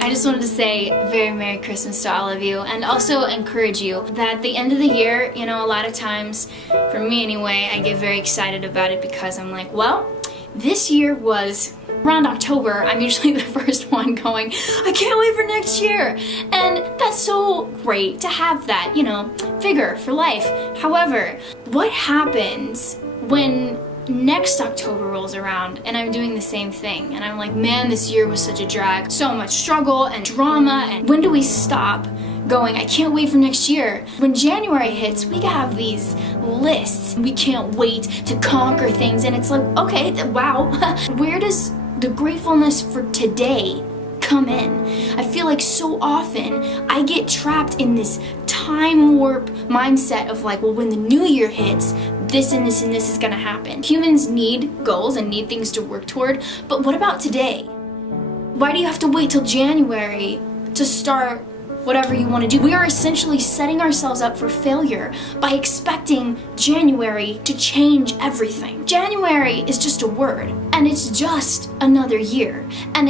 I just wanted to say very Merry Christmas to all of you, and also encourage you that at the end of the year, you know, a lot of times, for me anyway, I get very excited about it because I'm like, well, this year was around October. I'm usually the first one going, I can't wait for next year. And that's so great to have that, you know, vigor for life. However, what happens when next October rolls around and I'm doing the same thing and I'm like, man, this year was such a drag, so much struggle and drama, and when do we stop going, I can't wait for next year? When January hits, we have these lists, we can't wait to conquer things, and it's like, okay, wow, where does the gratefulness for today come in? I feel like so often I get trapped in this time warp mindset of like, well, when the new year hits, this and this and this is gonna happen. Humans need goals and need things to work toward, but what about today? Why do you have to wait till January to start whatever you want to do? We are essentially setting ourselves up for failure by expecting January to change everything. January is just a word, and it's just another year, and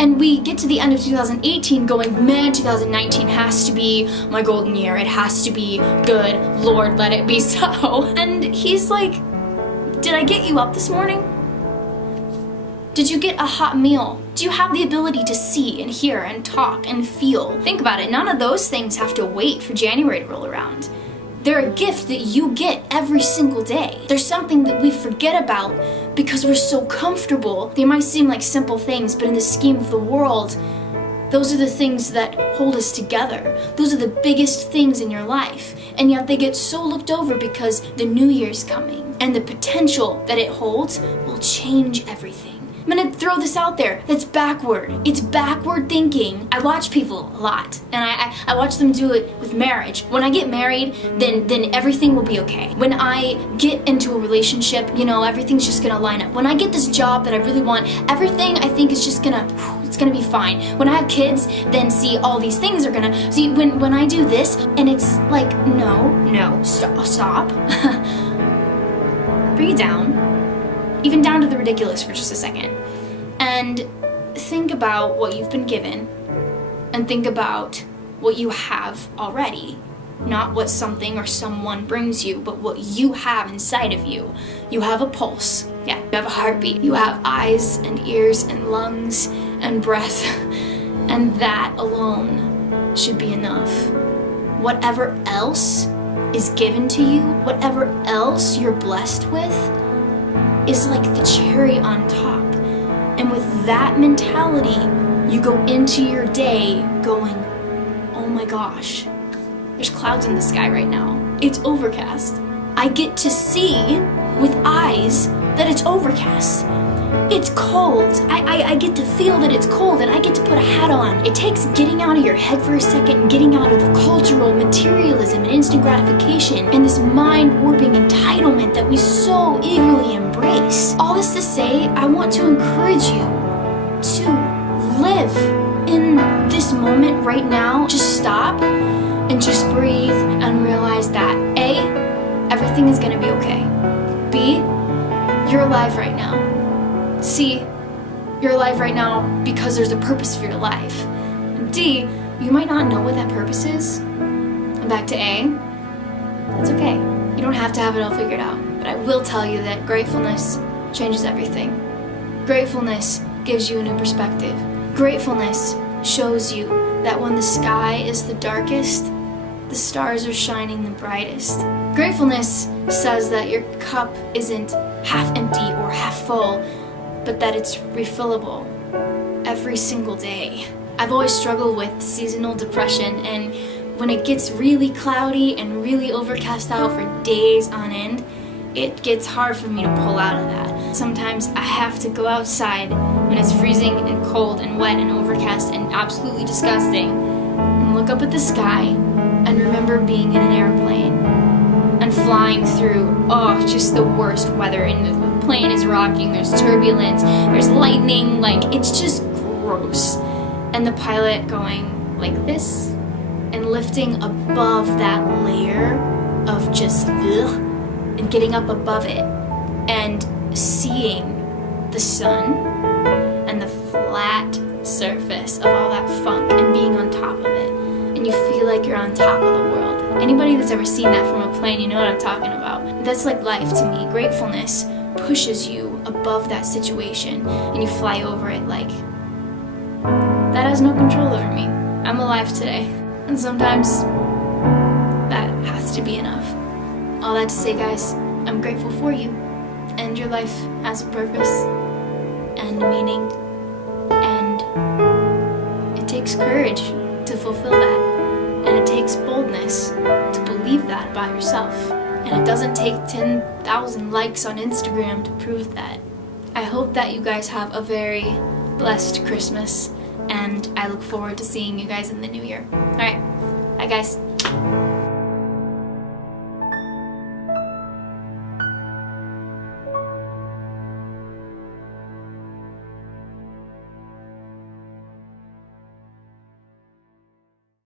and we get to the end of 2018 going, man, 2019 has to be my golden year. It has to be good. Lord, let it be so. And he's like, did I get you up this morning? Did you get a hot meal? Do you have the ability to see and hear and talk and feel? Think about it. None of those things have to wait for January to roll around. They're a gift that you get every single day. There's something that we forget about because we're so comfortable. They might seem like simple things, but in the scheme of the world, those are the things that hold us together. Those are the biggest things in your life. And yet they get so looked over because the new year's coming, and the potential that it holds will change everything. I'm gonna throw this out there. That's backward. It's backward thinking. I watch people a lot, and I watch them do it with marriage. When I get married, then everything will be okay. When I get into a relationship, you know, everything's just gonna line up. When I get this job that I really want, everything I think is just gonna, it's gonna be fine. When I have kids, then see, all these things are gonna, see, when I do this, and it's like, no, stop. Bring it down. Even down to the ridiculous for just a second. And think about what you've been given, and think about what you have already. Not what something or someone brings you, but what you have inside of you. You have a pulse. Yeah, you have a heartbeat. You have eyes and ears and lungs and breath. And that alone should be enough. Whatever else is given to you, whatever else you're blessed with, is like the cherry on top. And with that mentality, you go into your day going, oh my gosh, there's clouds in the sky right now. It's overcast. I get to see with eyes that it's overcast. It's cold. I get to feel that it's cold, and I get to put a hat on. It takes getting out of your head for a second and getting out of the cultural materialism and instant gratification and this mind-warping entitlement that we so eagerly embrace. All this to say, I want to encourage you to live in this moment right now. Just stop and just breathe and realize that A, everything is gonna be okay. B, you're alive right now. C, you're alive right now because there's a purpose for your life. And D, you might not know what that purpose is. And back to A, that's okay. You don't have to have it all figured out. But I will tell you that gratefulness changes everything. Gratefulness gives you a new perspective. Gratefulness shows you that when the sky is the darkest, the stars are shining the brightest. Gratefulness says that your cup isn't half empty or half full, but that it's refillable every single day. I've always struggled with seasonal depression, and when it gets really cloudy and really overcast out for days on end, it gets hard for me to pull out of that. Sometimes I have to go outside when it's freezing and cold and wet and overcast and absolutely disgusting, and look up at the sky and remember being in an airplane and flying through, just the worst weather, and the plane is rocking, there's turbulence, there's lightning, like, it's just gross. And the pilot going like this and lifting above that layer of just ugh, and getting up above it and seeing the sun and the flat surface top of the world. Anybody that's ever seen that from a plane, you know what I'm talking about. That's like life to me. Gratefulness pushes you above that situation and you fly over it like, that has no control over me. I'm alive today. And sometimes that has to be enough. All that to say, guys, I'm grateful for you. And your life has a purpose and a meaning. And it takes courage to fulfill that. And it takes boldness to believe that about yourself. And it doesn't take 10,000 likes on Instagram to prove that. I hope that you guys have a very blessed Christmas, and I look forward to seeing you guys in the new year. Alright, bye guys.